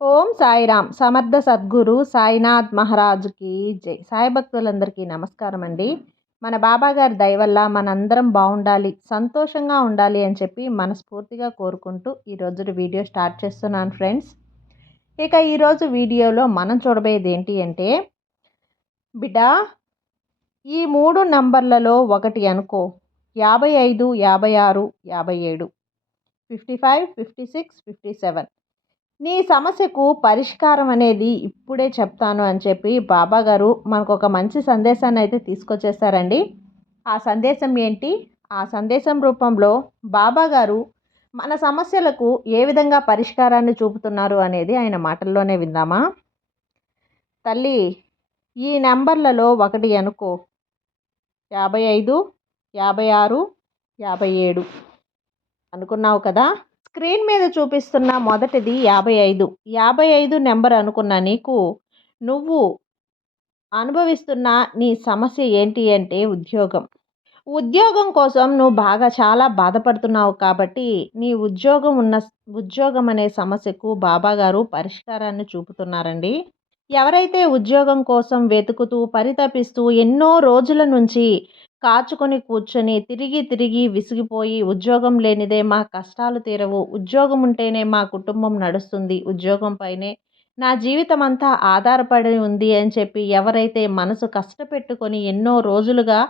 ఓం సాయిరామ్. సమర్థ సద్గురు సాయినాథ్ మహారాజుకి జై. సాయి భక్తులందరికీ నమస్కారం అండి. మన బాబా గారి దయ వల్ల మనందరం బాగుండాలి సంతోషంగా ఉండాలి అని చెప్పి మనస్ఫూర్తిగా కోరుకుంటూ ఈరోజు వీడియో స్టార్ట్ చేస్తున్నాను ఫ్రెండ్స్. ఇక ఈరోజు వీడియోలో మనం చూడబోయేది ఏంటి అంటే బిడ్డ ఈ మూడు నంబర్లలో ఒకటి అనుకో. యాభై ఐదు యాభై ఆరు యాభై ఏడు fifty five fifty six fifty seven. నీ సమస్యకు పరిష్కారం అనేది ఇప్పుడే చెప్తాను అని చెప్పి బాబా గారు మనకు ఒక మంచి సందేశాన్ని అయితే తీసుకొచ్చేసారండి ఆ సందేశం ఏంటి? ఆ సందేశం రూపంలో బాబా గారు మన సమస్యలకు ఏ విధంగా పరిష్కారాన్ని చూపుతున్నారు అనేది ఆయన మాటల్లోనే విందామా? తల్లి ఈ నెంబర్లలో ఒకటి అనుకో. యాభై ఐదు యాభై ఆరు యాభై ఏడు. అనుకున్నావు కదా? స్క్రీన్ మీద చూపిస్తున్న మొదటిది యాభై ఐదు. యాభై ఐదు నెంబర్ అనుకున్న నీకు నువ్వు అనుభవిస్తున్న నీ సమస్య ఏంటి అంటే ఉద్యోగం. ఉద్యోగం కోసం నువ్వు బాగా చాలా బాధపడుతున్నావు కాబట్టి నీ ఉద్యోగం ఉన్న ఉద్యోగం అనే సమస్యకు బాబాగారు పరిష్కారాన్ని చూపుతున్నారండి. ఎవరైతే ఉద్యోగం కోసం వెతుకుతూ పరితపిస్తూ ఎన్నో రోజుల నుంచి కాచుకొని కూర్చొని తిరిగి తిరిగి విసిగిపోయి ఉద్యోగం లేనిదే మా కష్టాలు తీరవు. ఉద్యోగం ఉంటేనే మా కుటుంబం నడుస్తుంది. ఉద్యోగం పైనే నా జీవితం అంతా ఆధారపడి ఉంది అని చెప్పి ఎవరైతే మనసు కష్టపెట్టుకొని ఎన్నో రోజులుగా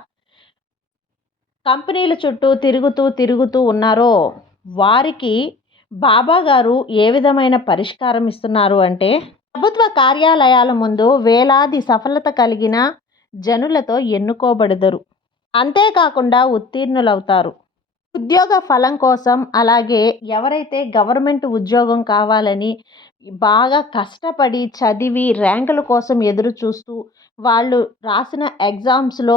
కంపెనీల చుట్టూ తిరుగుతూ తిరుగుతూ ఉన్నారో వారికి బాబా గారు ఏ విధమైన పరిష్కారం ఇస్తున్నారు అంటే ప్రభుత్వ కార్యాలయాల ముందు వేలాది సఫలత కలిగిన జనులతో ఎన్నుకోబడదరు. అంతేకాకుండా ఉత్తీర్ణులవుతారు. ఉద్యోగ ఫలం కోసం అలాగే ఎవరైతే గవర్నమెంట్ ఉద్యోగం కావాలని బాగా కష్టపడి చదివి ర్యాంకుల కోసం ఎదురు చూస్తూ వాళ్ళు రాసిన ఎగ్జామ్స్లో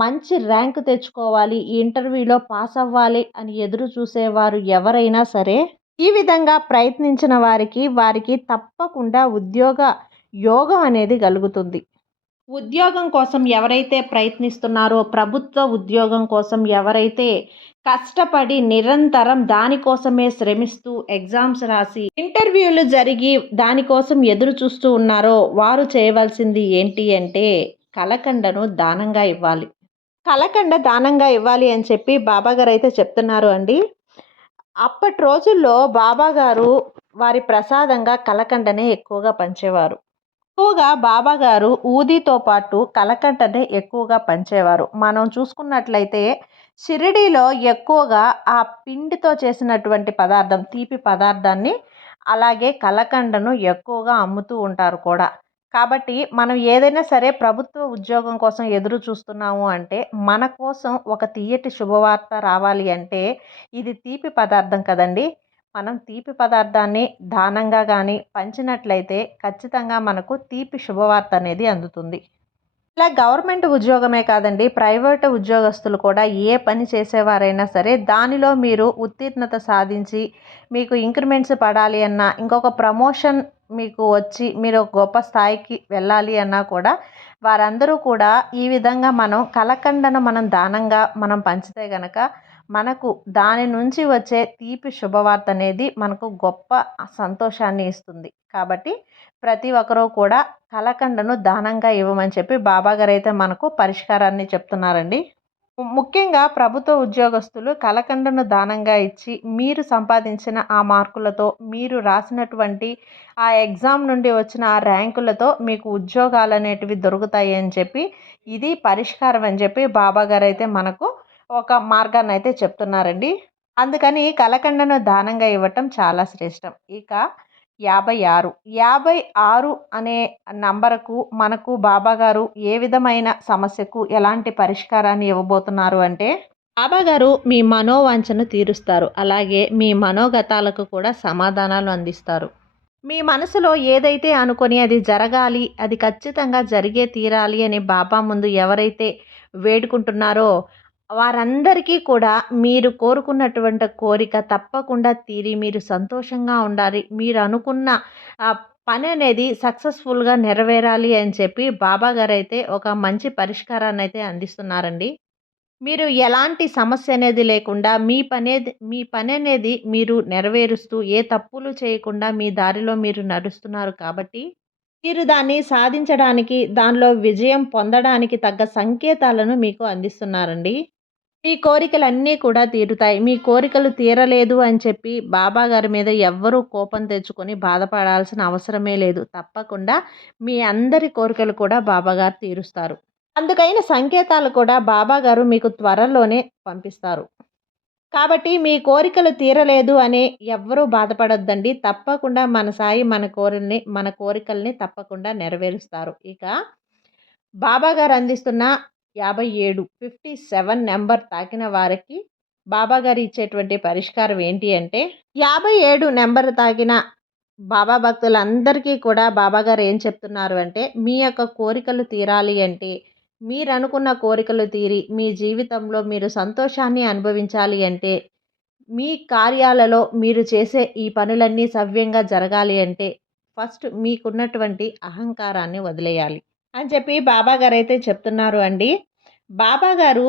మంచి ర్యాంక్ తెచ్చుకోవాలి ఇంటర్వ్యూలో పాస్ అవ్వాలి అని ఎదురు చూసేవారు ఎవరైనా సరే ఈ విధంగా ప్రయత్నించిన వారికి వారికి తప్పకుండా ఉద్యోగ యోగం అనేది కలుగుతుంది. ఉద్యోగం కోసం ఎవరైతే ప్రయత్నిస్తున్నారో ప్రభుత్వ ఉద్యోగం కోసం ఎవరైతే కష్టపడి నిరంతరం దానికోసమే శ్రమిస్తూ ఎగ్జామ్స్ రాసి ఇంటర్వ్యూలు జరిగి దానికోసం ఎదురు చూస్తూ ఉన్నారో వారు చేయవలసింది ఏంటి అంటే కలకండను దానంగా ఇవ్వాలి. కలకండ దానంగా ఇవ్వాలి అని చెప్పి బాబాగారు అయితే చెప్తున్నారు అండి. అప్పటి రోజుల్లో బాబాగారు వారి ప్రసాదంగా కలకండనే ఎక్కువగా పంచేవారు. ఎక్కువగా బాబాగారు ఊదితో పాటు కలకంటనే ఎక్కువగా పంచేవారు. మనం చూసుకున్నట్లయితే షిరిడీలో ఎక్కువగా ఆ పిండితో చేసినటువంటి పదార్థం తీపి పదార్థాన్ని అలాగే కలకండను ఎక్కువగా అమ్ముతూ ఉంటారు కూడా. కాబట్టి మనం ఏదైనా సరే ప్రభుత్వ ఉద్యోగం కోసం ఎదురు చూస్తున్నాము అంటే మన కోసం ఒక తీయటి శుభవార్త రావాలి అంటే ఇది తీపి పదార్థం కదండి. మనం తీపి పదార్థాన్ని దానంగా కానీ పంచినట్లయితే ఖచ్చితంగా మనకు తీపి శుభవార్త అనేది అందుతుంది. ఇలా గవర్నమెంట్ ఉద్యోగమే కాదండి ప్రైవేట్ ఉద్యోగస్తులు కూడా ఏ పని చేసేవారైనా సరే దానిలో మీరు ఉత్తీర్ణత సాధించి మీకు ఇంక్రిమెంట్స్ పడాలి అన్నా ఇంకొక ప్రమోషన్ మీకు వచ్చి మీరు గొప్ప స్థాయికి వెళ్ళాలి అన్నా కూడా వారందరూ కూడా ఈ విధంగా మనం కలకండను మనం దానంగా మనం పంచితే గనక మనకు దాని నుంచి వచ్చే తీపి శుభవార్త అనేది మనకు గొప్ప సంతోషాన్ని ఇస్తుంది. కాబట్టి ప్రతి ఒక్కరూ కూడా కలకండను దానంగా ఇవ్వమని చెప్పి బాబాగారు అయితే మనకు పరిష్కారాన్ని చెప్తున్నారండి. ముఖ్యంగా ప్రభుత్వ ఉద్యోగస్తులు కలకండను దానంగా ఇచ్చి మీరు సంపాదించిన ఆ మార్కులతో మీరు రాసినటువంటి ఆ ఎగ్జామ్ నుండి వచ్చిన ఆ ర్యాంకులతో మీకు ఉద్యోగాలు అనేటివి దొరుకుతాయి అని చెప్పి ఇది పరిష్కారం అని చెప్పి బాబాగారు అయితే మనకు ఒక మార్గాన్ని అయితే చెప్తున్నారండి. అందుకని కలకండను దానంగా ఇవ్వటం చాలా శ్రేష్టం. ఇక యాభై ఆరు యాభై ఆరు అనే నంబరుకు మనకు బాబాగారు ఏ విధమైన సమస్యకు ఎలాంటి పరిష్కారాన్ని ఇవ్వబోతున్నారు అంటే బాబాగారు మీ మనోవాంఛను తీరుస్తారు. అలాగే మీ మనోగతాలకు కూడా సమాధానాలు అందిస్తారు. మీ మనసులో ఏదైతే అనుకొని అది జరగాలి అది ఖచ్చితంగా జరిగే తీరాలి అని బాబా ముందు ఎవరైతే వేడుకుంటున్నారో వారందరికీ కూడా మీరు కోరుకున్నటువంటి కోరిక తప్పకుండా తీరి మీరు సంతోషంగా ఉండాలి. మీరు అనుకున్న పని అనేది సక్సెస్ఫుల్గా నెరవేరాలి అని చెప్పి బాబా గారు అయితే ఒక మంచి పరిష్కారాన్ని అయితే అందిస్తున్నారండి. మీరు ఎలాంటి సమస్య అనేది లేకుండా మీ పనేది మీ పని అనేది మీరు నెరవేరుస్తూ ఏ తప్పులు చేయకుండా మీ దారిలో మీరు నడుస్తున్నారు కాబట్టి మీరు దాన్ని సాధించడానికి దానిలో విజయం పొందడానికి తగ్గ సంకేతాలను మీకు అందిస్తున్నారండి. మీ కోరికలన్నీ కూడా తీరుతాయి. మీ కోరికలు తీరలేదు అని చెప్పి బాబా గారి మీద ఎవ్వరూ కోపం తెచ్చుకొని బాధపడాల్సిన అవసరమే లేదు. తప్పకుండా మీ అందరి కోరికలు కూడా బాబాగారు తీరుస్తారు. అందుకైన సంకేతాలు కూడా బాబాగారు మీకు త్వరలోనే పంపిస్తారు. కాబట్టి మీ కోరికలు తీరలేదు అని ఎవ్వరూ బాధపడొద్దండి. తప్పకుండా మన సాయి మన కోరిల్ని మన కోరికల్ని తప్పకుండా నెరవేరుస్తారు. ఇక బాబాగారు అందిస్తున్న యాభై ఏడు ఫిఫ్టీ సెవెన్ నెంబర్ తాకిన వారికి బాబాగారు ఇచ్చేటువంటి పరిష్కారం ఏంటి అంటే యాభై ఏడు నెంబర్ తాకిన బాబా భక్తులందరికీ కూడా బాబాగారు ఏం చెప్తున్నారు అంటే మీ యొక్క కోరికలు తీరాలి అంటే మీరు అనుకున్న కోరికలు తీరి మీ జీవితంలో మీరు సంతోషాన్ని అనుభవించాలి అంటే మీ కార్యాలలో మీరు చేసే ఈ పనులన్నీ సవ్యంగా జరగాలి అంటే ఫస్ట్ మీకున్నటువంటి అహంకారాన్ని వదిలేయాలి. అని చెప్పి బాబా గారు అయితే చెప్తున్నారు అండి. బాబా గారు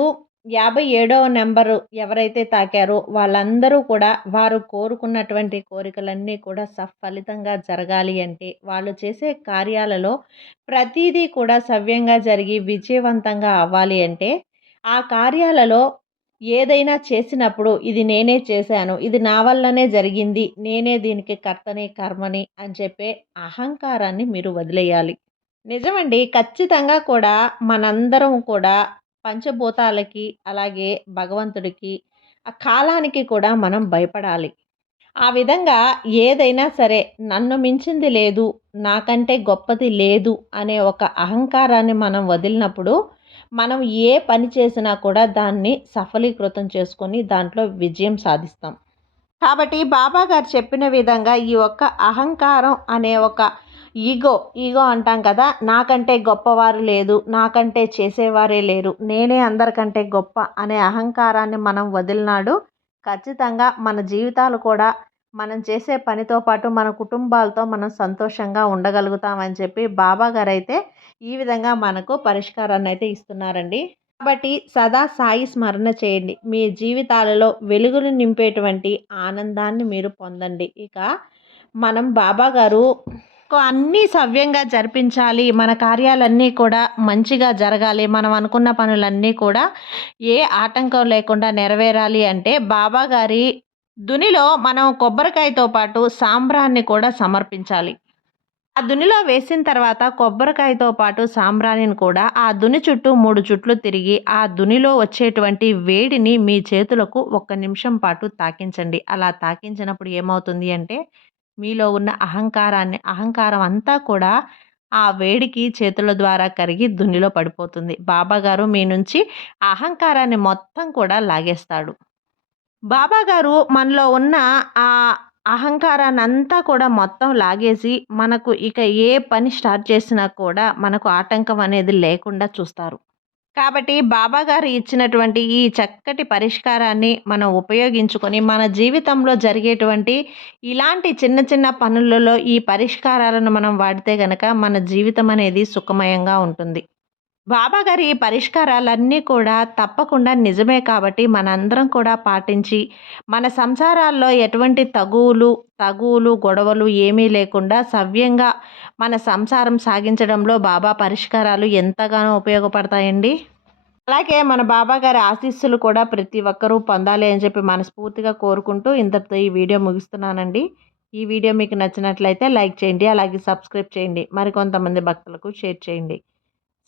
యాభై ఏడవ నెంబరు ఎవరైతే తాకారో వాళ్ళందరూ కూడా వారు కోరుకున్నటువంటి కోరికలన్నీ కూడా సఫలితంగా జరగాలి అంటే వాళ్ళు చేసే కార్యాలలో ప్రతిదీ కూడా సవ్యంగా జరిగి విజయవంతంగా అవ్వాలి అంటే ఆ కార్యాలలో ఏదైనా చేసినప్పుడు ఇది నేనే చేశాను ఇది నా వల్లనే జరిగింది నేనే దీనికి కర్తని కర్మని అని చెప్పే అహంకారాన్ని మీరు వదిలేయాలి. నిజమండి ఖచ్చితంగా కూడా మనందరం కూడా పంచభూతాలకి అలాగే భగవంతుడికి ఆ కాలానికి కూడా మనం భయపడాలి. ఆ విధంగా ఏదైనా సరే నన్ను మించింది లేదు నాకంటే గొప్పది లేదు అనే ఒక అహంకారాన్ని మనం వదిలినప్పుడు మనం ఏ పని చేసినా కూడా దాన్ని సఫలీకృతం చేసుకొని దాంట్లో విజయం సాధిస్తాం. కాబట్టి బాబా గారు చెప్పిన విధంగా ఈ ఒక్క అహంకారం అనే ఒక ఈగో ఈగో అంటాం కదా నాకంటే గొప్పవారు లేదు నాకంటే చేసేవారే లేరు నేనే అందరికంటే గొప్ప అనే అహంకారాన్ని మనం వదిలినాడు. ఖచ్చితంగా మన జీవితాలు కూడా మనం చేసే పనితో పాటు మన కుటుంబాలతో మనం సంతోషంగా ఉండగలుగుతామని చెప్పి బాబా గారు అయితే ఈ విధంగా మనకు పరిష్కారాన్ని అయితే ఇస్తున్నారండి. కాబట్టి సదా సాయి స్మరణ చేయండి. మీ జీవితాలలో వెలుగును నింపేటువంటి ఆనందాన్ని మీరు పొందండి. ఇక మనం బాబా గారు అన్నీ సవ్యంగా జరిపించాలి. మన కార్యాలన్నీ కూడా మంచిగా జరగాలి. మనం అనుకున్న పనులన్నీ కూడా ఏ ఆటంకం లేకుండా నెరవేరాలి అంటే బాబా గారి దునిలో మనం కొబ్బరికాయతో పాటు సాంబ్రాన్ని కూడా సమర్పించాలి. ఆ దునిలో వేసిన తర్వాత కొబ్బరికాయతో పాటు సాంబ్రాణిని కూడా ఆ దుని చుట్టూ మూడు చుట్లు తిరిగి ఆ దునిలో వచ్చేటువంటి వేడిని మీ చేతులకు ఒక్క నిమిషం పాటు తాకించండి. అలా తాకించినప్పుడు ఏమవుతుంది అంటే మీలో ఉన్న అహంకారాన్ని అహంకారం అంతా కూడా ఆ వేడికి చేతుల ద్వారా కరిగి దున్నిలో పడిపోతుంది. బాబాగారు మీ నుంచి అహంకారాన్ని మొత్తం కూడా లాగేస్తాడు. బాబాగారు మనలో ఉన్న ఆ అహంకారాన్ని అంతా కూడా మొత్తం లాగేసి మనకు ఇక ఏ పని స్టార్ట్ చేసినా కూడా మనకు ఆటంకం అనేది లేకుండా చూస్తారు. కాబట్టి బాబాగారు ఇచ్చినటువంటి ఈ చక్కటి పరిష్కారాన్ని మనం ఉపయోగించుకొని మన జీవితంలో జరిగేటువంటి ఇలాంటి చిన్న చిన్న పనులలో ఈ పరిష్కారాలను మనం వాడితే గనక మన జీవితం అనేది సుఖమయంగా ఉంటుంది. బాబాగారి పరిష్కారాలన్నీ కూడా తప్పకుండా నిజమే కాబట్టి మనందరం కూడా పాటించి మన సంసారాల్లో ఎటువంటి తగువులు తగువులు గొడవలు ఏమీ లేకుండా సవ్యంగా మన సంసారం సాగించడంలో బాబా పరిష్కారాలు ఎంతగానో ఉపయోగపడతాయండి. అలాగే మన బాబా గారి ఆశీస్సులు కూడా ప్రతి ఒక్కరూ పొందాలి అని చెప్పి మనస్ఫూర్తిగా కోరుకుంటూ ఇంతటితో ఈ వీడియో ముగిస్తున్నానండి. ఈ వీడియో మీకు నచ్చినట్లయితే లైక్ చేయండి అలాగే సబ్స్క్రైబ్ చేయండి. మరికొంతమంది భక్తులకు షేర్ చేయండి.